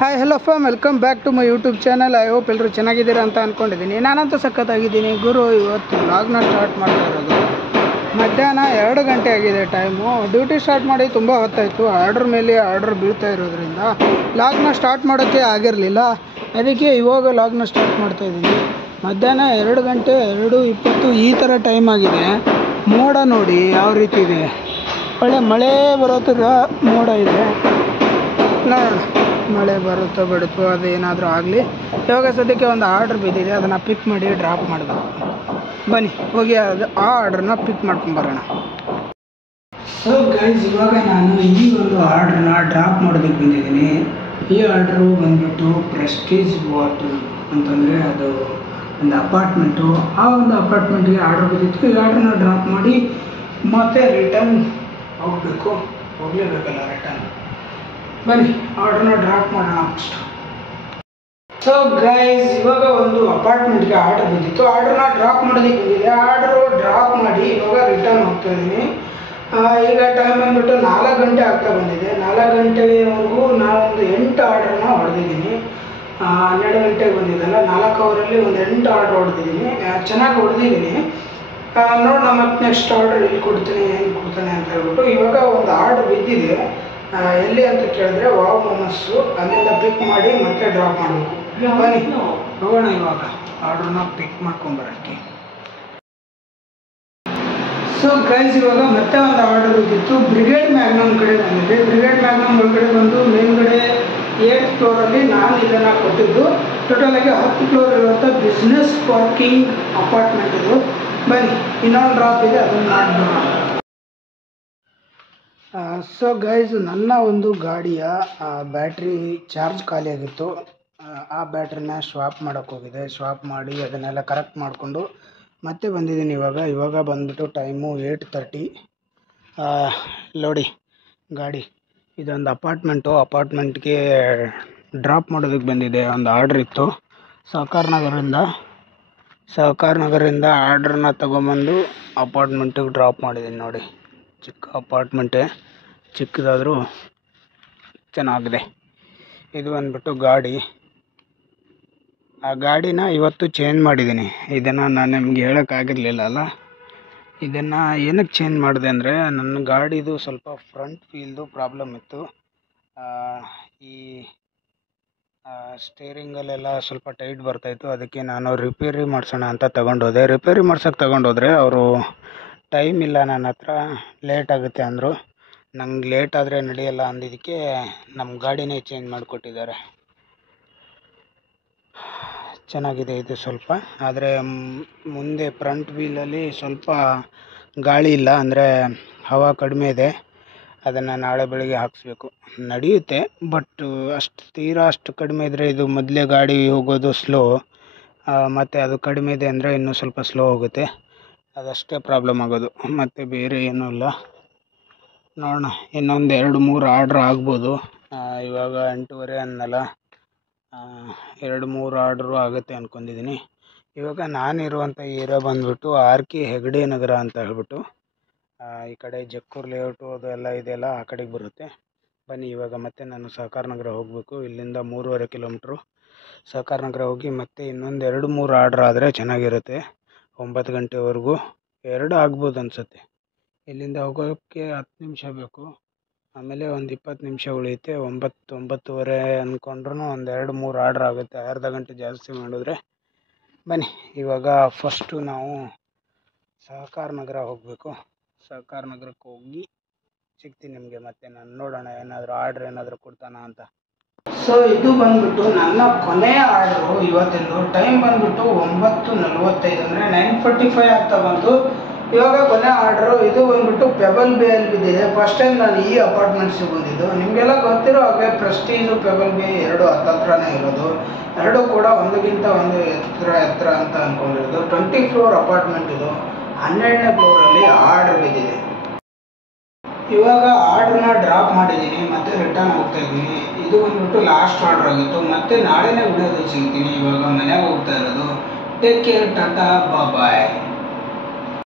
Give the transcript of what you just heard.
Hi hello fam welcome back to my YouTube channel. I hope ಎಲ್ಲರೂ ಚೆನ್ನಾಗಿದ್ದೀರಾ ಅಂತ ಅಂದ್ಕೊಂಡಿದ್ದೀನಿ. ನಾನಂತೂ ಸಖತ್ತಾಗಿದ್ದೀನಿ ಗುರು. ಇವತ್ತು ವ್ಲಾಗ್ನ ಸ್ಟಾರ್ಟ್ ಮಾಡ್ತಾ ಇರೋದು ಮಧ್ಯಾಹ್ನ 2 ಗಂಟೆ ಆಗಿದೆ ಟೈಮು. ಡ್ಯೂಟಿ ಸ್ಟಾರ್ಟ್ ಮಾಡಿ ತುಂಬ ಹೊತ್ತಾಯಿತು. ಆರ್ಡ್ರ್ ಮೇಲೆ ಆರ್ಡ್ರ್ ಬೀಳ್ತಾ ಇರೋದ್ರಿಂದ ವ್ಲಾಗ್ನ ಸ್ಟಾರ್ಟ್ ಮಾಡೋಕ್ಕೆ ಆಗಿರಲಿಲ್ಲ. ಅದಕ್ಕೆ ಇವಾಗ ವ್ಲಾಗ್ನ ಸ್ಟಾರ್ಟ್ ಮಾಡ್ತಾಯಿದ್ದೀನಿ. ಮಧ್ಯಾಹ್ನ 2 ಗಂಟೆ 2:20 ಈ ಥರ ಟೈಮ್ ಆಗಿದೆ. ಮೋಡ ನೋಡಿ ಯಾವ ರೀತಿ ಇದೆ, ಒಳ್ಳೆ ಮಳೆ ಬರೋ ಥರ ಮೋಡ ಇದೆ. ನೋಡೋಣ ಮಳೆ ಬರುತ್ತೋ ಬಿಡುತ್ತೋ ಅದೇನಾದರೂ ಆಗಲಿ. ಇವಾಗ ಸದ್ಯಕ್ಕೆ ಒಂದು ಆರ್ಡ್ರ್ ಬಿದ್ದಿದೆ, ಅದನ್ನು ಪಿಕ್ ಮಾಡಿ ಡ್ರಾಪ್ ಮಾಡಬೇಕು. ಬನ್ನಿ ಹೋಗಿ ಆ ಆರ್ಡ್ರನ್ನ ಪಿಕ್ ಮಾಡ್ಕೊಂಬರೋಣ. ಸೊ ಗೈಸ್, ಇವಾಗ ನಾನು ಈ ಒಂದು ಆರ್ಡ್ರನ್ನ ಡ್ರಾಪ್ ಮಾಡೋದಕ್ಕೆ ಬಂದಿದ್ದೀನಿ. ಈ ಆರ್ಡ್ರು ಬಂದ್ಬಿಟ್ಟು ಪ್ರೆಸ್ಟೀಜ್ ವಾಟರ್ ಅಂತಂದರೆ ಅದು ಒಂದು ಅಪಾರ್ಟ್ಮೆಂಟು. ಆ ಒಂದು ಅಪಾರ್ಟ್ಮೆಂಟ್ಗೆ ಆರ್ಡ್ರ್ ಬಂದಿತ್ತು. ಈ ಆರ್ಡ್ರನ್ನ ಡ್ರಾಪ್ ಮಾಡಿ ಮತ್ತೆ ರಿಟರ್ನ್ ಹೋಗಬೇಕು. ಹೋಗಲೇಬೇಕಲ್ಲ ರಿಟರ್ನ್. ಬನ್ನಿ ಆರ್ಡ್ರನ್ನ ಡ್ರಾಪ್ ಮಾಡೋಣ ಫಸ್ಟ್. ಸೊ ಗೈಸ್, ಇವಾಗ ಒಂದು ಅಪಾರ್ಟ್ಮೆಂಟ್ಗೆ ಆರ್ಡರ್ ಬಂದಿತ್ತು. ಆರ್ಡ್ರನ್ನ ಡ್ರಾಪ್ ಮಾಡೋದಕ್ಕೆ ಬಂದಿದೆ. ಆರ್ಡ್ರು ಡ್ರಾಪ್ ಮಾಡಿ ಇವಾಗ ರಿಟರ್ನ್ ಹೋಗ್ತಾ ಇದ್ದೀನಿ. ಈಗ ಟೈಮ್ ಬಂದ್ಬಿಟ್ಟು 4 ಗಂಟೆ ಆಗ್ತಾ ಬಂದಿದೆ. 4 ಗಂಟೆವರೆಗೂ ನಾನೊಂದು 8 ಆರ್ಡ್ರನ್ನ ಹೊಡೆದಿದ್ದೀನಿ. 12 ಗಂಟೆಗೆ ಬಂದಿದ್ದಲ್ಲ, 4 ಅವರಲ್ಲಿ ಒಂದು 8 ಆರ್ಡ್ರ್ ಹೊಡೆದಿದ್ದೀನಿ. ಚೆನ್ನಾಗಿ ಹೊಡೆದಿದ್ದೀನಿ. ನೋಡೋಣ ಮತ್ತೆ ನೆಕ್ಸ್ಟ್ ಆರ್ಡ್ರ್ ಎಲ್ಲಿ ಕೊಡ್ತೀನಿ, ಏನು ಕೊಡ್ತಾನೆ ಅಂತ ಹೇಳ್ಬಿಟ್ಟು. ಇವಾಗ ಒಂದು ಆರ್ಡ್ರ್ ಬಿದ್ದಿದೆ. ಎಲ್ಲಿ ಅಂತ ಕೇಳಿದ್ರೆ ವಾವ್ ಮೊಮಸ್ಸು. ಅಲ್ಲಿಂದ ಪಿಕ್ ಮಾಡಿ ಮತ್ತೆ ಡ್ರಾಪ್ ಮಾಡಬೇಕು. ಬನ್ನಿ ಹೋಗೋಣ ಇವಾಗ ಆರ್ಡ್ರನ್ನ ಪಿಕ್ ಮಾಡ್ಕೊಂಬರೋಕ್ಕೆ. ಸೊ ಗೈಸ್, ಇವಾಗ ಮತ್ತೆ ಒಂದು ಆರ್ಡರ್ ಇದ್ದಿತ್ತು. ಬ್ರಿಗೇಡ್ ಮ್ಯಾಗ್ನಮ್ ಕಡೆ ಬಂದಿದೆ. ಬ್ರಿಗೇಡ್ ಮ್ಯಾಗ್ನಮ್ ಒಳಗಡೆ ಬಂದು ಮೇಲ್ಗಡೆ 8th ಫ್ಲೋರಲ್ಲಿ ನಾನು ಇದನ್ನು ಕೊಟ್ಟಿದ್ದು. ಟೋಟಲಾಗಿ 10 ಫ್ಲೋರ್ ಇರುವಂಥ ಬಿಸ್ನೆಸ್ ಪಾರ್ಕಿಂಗ್ ಅಪಾರ್ಟ್ಮೆಂಟ್ ಇದು. ಬನ್ನಿ ಇನ್ನೊಂದು ಡ್ರಾಪ್ ಇದೆ, ಅದನ್ನು ಮಾಡಿಬಿಡೋಣ. ಸೊ ಗೈಸ್, ನನ್ನ ಒಂದು ಗಾಡಿಯ ಬ್ಯಾಟ್ರಿ ಚಾರ್ಜ್ ಖಾಲಿಯಾಗಿತ್ತು. ಆ ಬ್ಯಾಟ್ರಿನ ಸ್ವಾಪ್ ಮಾಡೋಕ್ಕೆ ಹೋಗಿದೆ. ಸ್ವಾಪ್ ಮಾಡಿ ಅದನ್ನೆಲ್ಲ ಕರೆಕ್ಟ್ ಮಾಡಿಕೊಂಡು ಮತ್ತೆ ಬಂದಿದ್ದೀನಿ ಇವಾಗ ಬಂದುಬಿಟ್ಟು ಟೈಮು 8:30. ನೋಡಿ ಗಾಡಿ, ಇದೊಂದು ಅಪಾರ್ಟ್ಮೆಂಟ್ಗೆ ಡ್ರಾಪ್ ಮಾಡೋದಕ್ಕೆ ಬಂದಿದೆ. ಒಂದು ಆರ್ಡ್ರ್ ಇತ್ತು ಸಹಕಾರ ನಗರದಿಂದ ಆರ್ಡ್ರನ್ನ ತೊಗೊಂಬಂದು ಅಪಾರ್ಟ್ಮೆಂಟಿಗೆ ಡ್ರಾಪ್ ಮಾಡಿದ್ದೀನಿ. ನೋಡಿ, ಚಿಕ್ಕ ಅಪಾರ್ಟ್ಮೆಂಟೇ, ಚಿಕ್ಕದಾದರೂ ಚೆನ್ನಾಗಿದೆ. ಇದು ಬಂದ್ಬಿಟ್ಟು ಗಾಡಿ. ಆ ಗಾಡಿನ ಇವತ್ತು ಚೇಂಜ್ ಮಾಡಿದ್ದೀನಿ. ಇದನ್ನು ನಾನು ನಿಮ್ಗೆ ಹೇಳೋಕ್ಕಾಗಿರಲಿಲ್ಲ ಅಲ್ಲ. ಇದನ್ನು ಏನಕ್ಕೆ ಚೇಂಜ್ ಮಾಡಿದೆ ಅಂದರೆ, ನನ್ನ ಗಾಡಿದು ಸ್ವಲ್ಪ ಫ್ರಂಟ್ ವೀಲ್ದು ಪ್ರಾಬ್ಲಮ್ ಇತ್ತು. ಈ ಸ್ಟೇರಿಂಗಲ್ಲೆಲ್ಲ ಸ್ವಲ್ಪ ಟೈಟ್ ಬರ್ತಾಯಿತ್ತು. ಅದಕ್ಕೆ ನಾನು ರಿಪೇರಿ ಮಾಡಿಸೋಣ ಅಂತ ತಗೊಂಡೋದೆ. ರಿಪೇರಿ ಮಾಡ್ಸೋಕ್ಕೆ ತಗೊಂಡೋದ್ರೆ ಅವರು ಟೈಮ್ ಇಲ್ಲ ನನ್ನ ಹತ್ರ, ಲೇಟ್ ಆಗುತ್ತೆ ಅಂದರು. ನಂಗೆ ಲೇಟ್ ಆದರೆ ನಡೆಯಲ್ಲ ಅಂದಿದ್ದಕ್ಕೆ ನಮ್ಮ ಗಾಡಿನೇ ಚೇಂಜ್ ಮಾಡಿಕೊಟ್ಟಿದ್ದಾರೆ. ಚೆನ್ನಾಗಿದೆ ಇದು ಸ್ವಲ್ಪ. ಆದರೆ ಮುಂದೆ ಫ್ರಂಟ್ ವೀಲಲ್ಲಿ ಸ್ವಲ್ಪ ಗಾಳಿ ಇಲ್ಲ, ಅಂದರೆ ಹವಾ ಕಡಿಮೆ ಇದೆ. ಅದನ್ನು ನಾಳೆ ಬೆಳಗ್ಗೆ ಹಾಕಿಸ್ಬೇಕು. ನಡೆಯುತ್ತೆ, ಬಟ್ ಅಷ್ಟು ಕಡಿಮೆ ಇದ್ದರೆ ಇದು ಮೊದಲೇ ಗಾಡಿ ಹೋಗೋದು ಸ್ಲೋ. ಮತ್ತು ಅದು ಕಡಿಮೆ ಇದೆ ಅಂದರೆ ಇನ್ನೂ ಸ್ವಲ್ಪ ಸ್ಲೋ ಹೋಗುತ್ತೆ. ಅದಷ್ಟೇ ಪ್ರಾಬ್ಲಮ್ ಆಗೋದು, ಮತ್ತು ಬೇರೆ ಏನೂ ಇಲ್ಲ. ನೋಡೋಣ, ಇನ್ನೊಂದು 2-3 ಆರ್ಡ್ರ್ ಆಗ್ಬೋದು. ಇವಾಗ 8:30 ಅನ್ನಲ್ಲ, 2-3 ಆರ್ಡ್ರು ಆಗುತ್ತೆ ಅಂದ್ಕೊಂಡಿದ್ದೀನಿ. ಇವಾಗ ನಾನಿರುವಂಥ ಏರಿಯಾ ಬಂದುಬಿಟ್ಟು RK ಹೆಗ್ಡೆ ನಗರ ಅಂತ ಹೇಳ್ಬಿಟ್ಟು, ಈ ಕಡೆ ಜಕ್ಕೂರು ಲೇಔಟು ಅದೆಲ್ಲ ಇದೆಯಲ್ಲ, ಆ ಕಡೆಗೆ ಬರುತ್ತೆ. ಬನ್ನಿ ಇವಾಗ ಮತ್ತೆ ನಾನು ಸಹಕಾರ ನಗರ ಹೋಗಬೇಕು. ಇಲ್ಲಿಂದ 3.5 ಕಿಲೋಮೀಟ್ರು. ಸಹಕಾರ ನಗರ ಹೋಗಿ ಮತ್ತೆ ಇನ್ನೊಂದು 2-3 ಆರ್ಡ್ರ್ ಆದರೆ ಚೆನ್ನಾಗಿರುತ್ತೆ. 9 ಗಂಟೆವರೆಗೂ 2 ಆಗ್ಬೋದು ಅನಿಸುತ್ತೆ. ಇಲ್ಲಿಂದ ಹೋಗೋಕ್ಕೆ 10 ನಿಮಿಷ ಬೇಕು. ಆಮೇಲೆ ಒಂದು 20 ನಿಮಿಷ ಉಳಿಯುತ್ತೆ. 9-9:30 ಅಂದ್ಕೊಂಡ್ರೂ ಒಂದು 2-3 ಆರ್ಡ್ರ್ ಆಗುತ್ತೆ. ಅರ್ಧ ಗಂಟೆ ಜಾಸ್ತಿ ಮಾಡಿದ್ರೆ. ಬನ್ನಿ ಇವಾಗ ಫಸ್ಟು ನಾವು ಸಹಕಾರ ನಗರ ಹೋಗಬೇಕು. ಸಹಕಾರ ನಗರಕ್ಕೆ ಹೋಗಿ ಸಿಗ್ತೀನಿ ನಿಮಗೆ. ಮತ್ತೆ ನಾನು ನೋಡೋಣ ಏನಾದರೂ ಆರ್ಡ್ರ್ ಏನಾದರೂ ಕೊಡ್ತಾನ ಅಂತ. ಸೊ ಇದು ಬಂದ್ಬಿಟ್ಟು ನನ್ನ ಕೊನೆಯ ಆರ್ಡ್ರು ಇವತ್ತಿಂದು. ಟೈಮ್ ಬಂದ್ಬಿಟ್ಟು 9:45, ಅಂದರೆ 9:45 ಆಗ್ತಾ ಬಂತು. ಇವಾಗ ಕೊನೆ ಆರ್ಡ್ರು. ಇದು ಬಂದ್ಬಿಟ್ಟು ಪೆಬಲ್ ಬೇ ಅಲ್ಲಿ ಬಿದ್ದಿದೆ. ಫಸ್ಟ್ ಟೈಮ್ ನಾನು ಈ ಅಪಾರ್ಟ್ಮೆಂಟ್ಸಿಗೆ ಬಂದಿದ್ದು. ನಿಮಗೆಲ್ಲ ಗೊತ್ತಿರೋ ಹಾಗೆ ಪ್ರೆಸ್ಟೀಜು ಪೆಬಲ್ ಬೇ 2 ಹತ್ರನೇ ಇರೋದು. 2 ಕೂಡ ಒಂದಕ್ಕಿಂತ ಒಂದು ಎತ್ತರ ಅಂತ ಅಂದ್ಕೊಂಡಿರೋದು. 20 ಫ್ಲೋರ್ ಅಪಾರ್ಟ್ಮೆಂಟ್ ಇದು. 12ನೇ ಫ್ಲೋರಲ್ಲಿ ಆರ್ಡ್ರ್ ಬಿದ್ದಿದೆ. ಇವಾಗ ಆರ್ಡ್ರನ್ನ ಡ್ರಾಪ್ ಮಾಡಿದ್ದೀನಿ, ಮತ್ತೆ ರಿಟರ್ನ್ ಹೋಗ್ತಾ ಇದ್ದೀನಿ. ಇದು ಬಂದ್ಬಿಟ್ಟು ಲಾಸ್ಟ್ ಆರ್ಡ್ರ್ ಆಗಿತ್ತು. ಮತ್ತೆ ನಾಳೆನೇ ವಿಡಿಯೋದಲ್ಲಿ ಸಿಗ್ತೀನಿ. ಇವಾಗ ಮನೆಗೆ ಹೋಗ್ತಾ ಇರೋದು. ಟೇಕ್ ಕೇರ್, ಟಾಟಾ, ಬಾಯ್.